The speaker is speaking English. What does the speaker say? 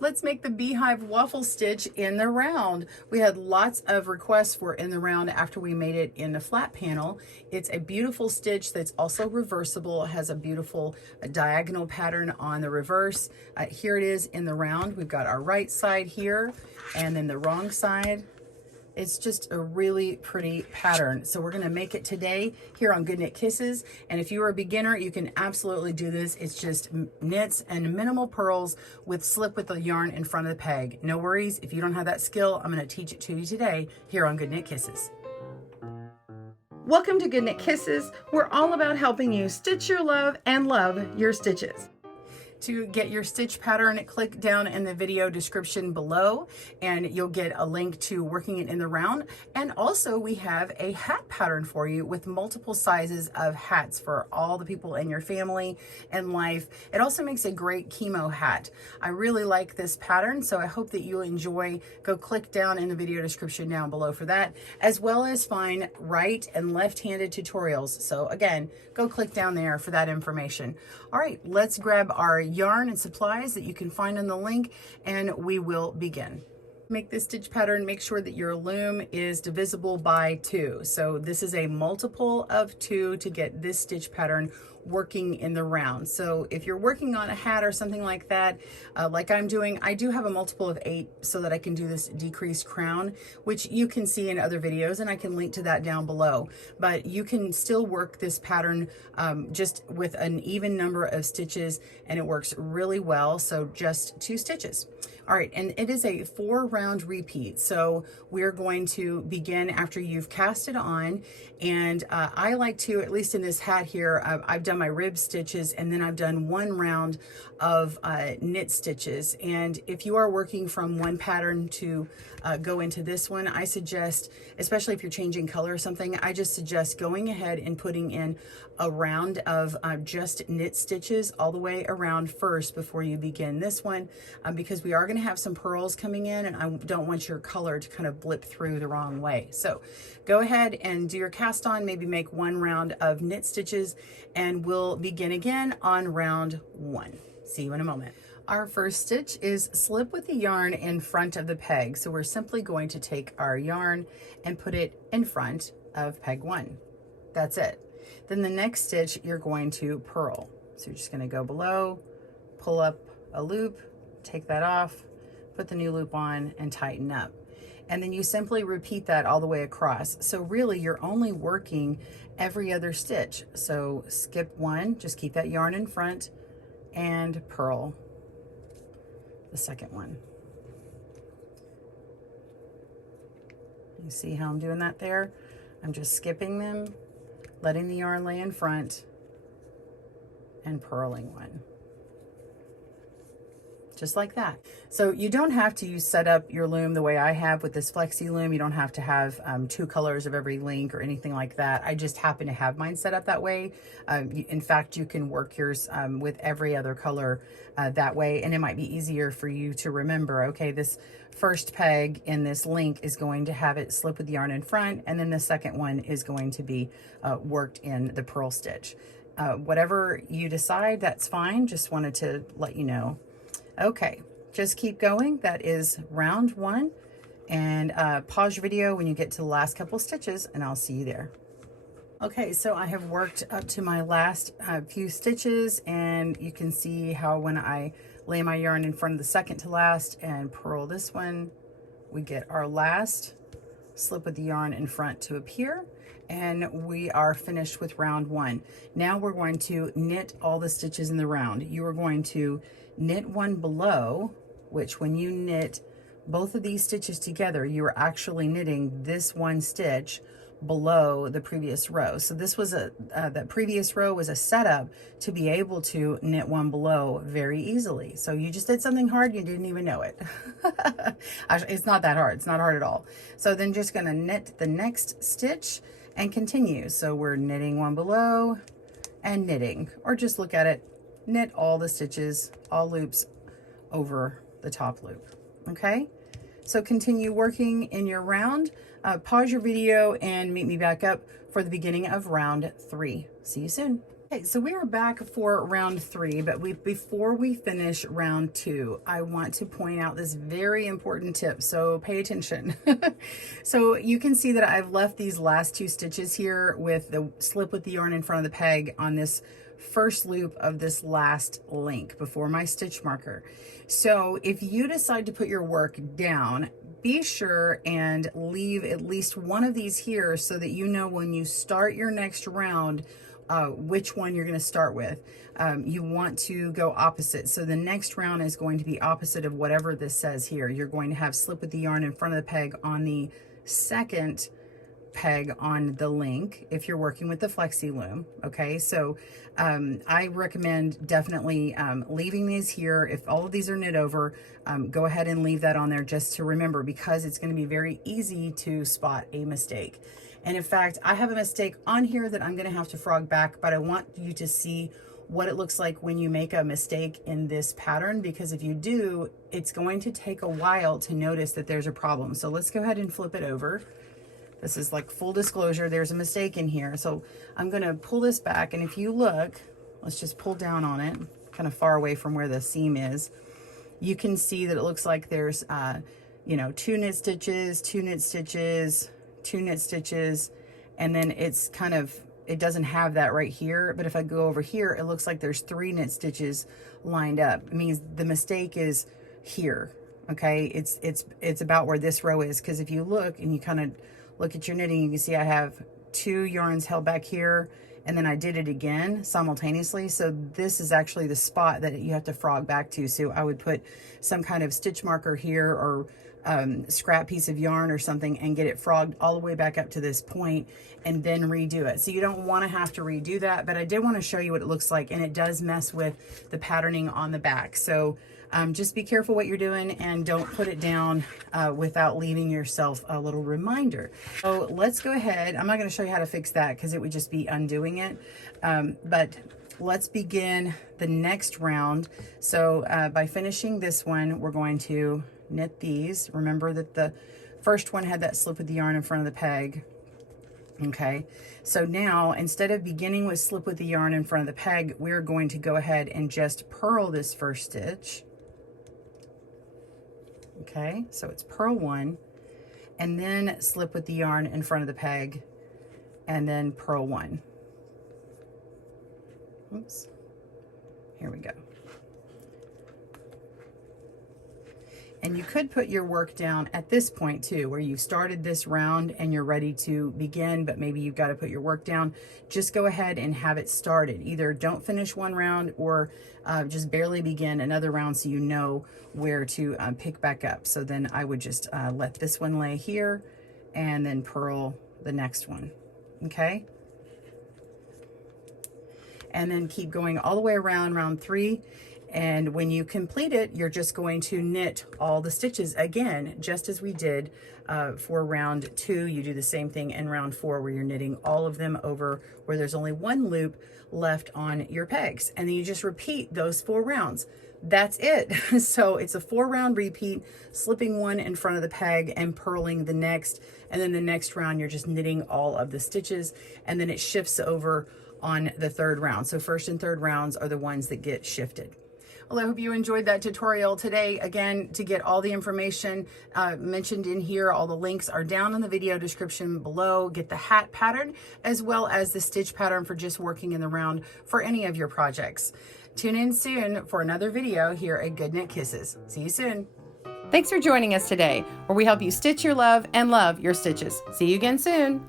Let's make the Beehive Waffle stitch in the round. We had lots of requests for in the round after we made it in the flat panel. It's a beautiful stitch that's also reversible. It has a beautiful diagonal pattern on the reverse. Here it is in the round. We've got our right side here and then the wrong side. It's just a really pretty pattern. So we're gonna make it today here on GoodKnit Kisses. And if you are a beginner, you can absolutely do this. It's just knits and minimal purls with slip with the yarn in front of the peg. No worries, if you don't have that skill, I'm gonna teach it to you today here on GoodKnit Kisses. Welcome to GoodKnit Kisses. We're all about helping you stitch your love and love your stitches. To get your stitch pattern, click down in the video description below and you'll get a link to working it in the round. And also we have a hat pattern for you with multiple sizes of hats for all the people in your family and life. It also makes a great chemo hat. I really like this pattern, so I hope that you'll enjoy. Go click down in the video description down below for that, as well as find right and left-handed tutorials. So again, go click down there for that information. All right, let's grab our yarn and supplies that you can find on the link and we will begin. Make this stitch pattern, make sure that your loom is divisible by 2. So this is a multiple of 2 to get this stitch pattern working in the round. So if you're working on a hat or something like that, like I'm doing, I do have a multiple of 8 so that I can do this decreased crown, which you can see in other videos, and I can link to that down below. But you can still work this pattern just with an even number of stitches, and it works really well. So just 2 stitches. All right, and it is a 4-round repeat. So we're going to begin after you've cast it on. And I like to, at least in this hat here, I've done my rib stitches and then I've done 1 round of knit stitches. And if you are working from one pattern to go into this one, I suggest, especially if you're changing color or something, I just suggest going ahead and putting in a round of just knit stitches all the way around first before you begin this one, because we are going to have some purls coming in and I don't want your color to kind of blip through the wrong way. So go ahead and do your cast on, maybe make 1 round of knit stitches, and we'll begin again on round 1. See you in a moment. Our first stitch is slip with the yarn in front of the peg. So we're simply going to take our yarn and put it in front of peg 1. That's it. Then the next stitch, you're going to purl. So you're just going to go below, pull up a loop, take that off, put the new loop on, and tighten up. And then you simply repeat that all the way across. So really you're only working every other stitch. So skip 1, just keep that yarn in front and purl the second one. You see how I'm doing that there? I'm just skipping them, letting the yarn lay in front and purling 1. Just like that. So you don't have to set up your loom the way I have with this Flexee loom. You don't have to have 2 colors of every link or anything like that. I just happen to have mine set up that way. In fact, you can work yours with every other color that way, and it might be easier for you to remember, okay, this first peg in this link is going to have it slip with the yarn in front, and then the second one is going to be worked in the purl stitch. Whatever you decide, that's fine. Just wanted to let you know. Okay, just keep going. That is round 1, and pause your video when you get to the last couple stitches and I'll see you there. Okay, so I have worked up to my last few stitches, and you can see how when I lay my yarn in front of the second to last and purl this one, we get our last slip with the yarn in front to appear, and we are finished with round 1. Now we're going to knit all the stitches in the round. You are going to knit 1 below, which when you knit both of these stitches together, you are actually knitting this 1 stitch below the previous row. So this was the previous row was a setup to be able to knit 1 below very easily. So you just did something hard, you didn't even know it. It's not that hard. It's not hard at all. So then just going to knit the next stitch and continue. So we're knitting 1 below and knitting, or just look at it, knit all the stitches, all loops over the top loop. Okay, so continue working in your round. Pause your video and meet me back up for the beginning of round 3. See you soon. Okay, so we are back for round 3, but before we finish round 2, I want to point out this very important tip, so pay attention. So you can see that I've left these last 2 stitches here with the slip with the yarn in front of the peg on this first loop of this last link before my stitch marker. So if you decide to put your work down, be sure and leave at least one of these here so that you know when you start your next round which one you're going to start with. You want to go opposite. So the next round is going to be opposite of whatever this says here. You're going to have slip with the yarn in front of the peg on the second peg on the link if you're working with the Flexee loom. Okay, so I recommend definitely leaving these here. If all of these are knit over, go ahead and leave that on there just to remember, because it's going to be very easy to spot a mistake. And in fact, I have a mistake on here that I'm going to have to frog back, but I want you to see what it looks like when you make a mistake in this pattern, because if you do, it's going to take a while to notice that there's a problem. So let's go ahead and flip it over. This is like full disclosure, there's a mistake in here. So I'm going to pull this back, and if you look, let's just pull down on it, kind of far away from where the seam is. You can see that it looks like there's, you know, 2 knit stitches, 2 knit stitches, 2 knit stitches, and then it's kind of, it doesn't have that right here, but if I go over here, it looks like there's 3 knit stitches lined up. It means the mistake is here. Okay, it's about where this row is, because if you look and you kind of look at your knitting, you can see I have 2 yarns held back here, and then I did it again simultaneously. So this is actually the spot that you have to frog back to. So I would put some kind of stitch marker here, or scrap piece of yarn or something, and get it frogged all the way back up to this point, and then redo it. So you don't want to have to redo that, but I did want to show you what it looks like, and it does mess with the patterning on the back. So just be careful what you're doing, and don't put it down without leaving yourself a little reminder. So let's go ahead. I'm not going to show you how to fix that because it would just be undoing it. But let's begin the next round. So by finishing this one, we're going to knit these. Remember that the first one had that slip with the yarn in front of the peg. Okay, so now instead of beginning with slip with the yarn in front of the peg, we're going to go ahead and just purl this first stitch. Okay, so it's purl 1, and then slip with the yarn in front of the peg, and then purl 1. Oops, here we go. And you could put your work down at this point too, where you've started this round and you're ready to begin, but maybe you've got to put your work down. Just go ahead and have it started. Either don't finish one round, or just barely begin another round so you know where to pick back up. So then I would just let this one lay here and then purl the next one, okay? And then keep going all the way around round 3. And when you complete it, you're just going to knit all the stitches again, just as we did for round 2. You do the same thing in round 4, where you're knitting all of them over where there's only 1 loop left on your pegs. And then you just repeat those 4 rounds. That's it. So it's a 4-round repeat, slipping 1 in front of the peg and purling the next. And then the next round, you're just knitting all of the stitches, and then it shifts over on the 3rd round. So 1st and 3rd rounds are the ones that get shifted. Well, I hope you enjoyed that tutorial today. Again, to get all the information mentioned in here, all the links are down in the video description below. Get the hat pattern as well as the stitch pattern for just working in the round for any of your projects. Tune in soon for another video here at GoodKnit Kisses. See you soon. Thanks for joining us today, where we help you stitch your love and love your stitches. See you again soon.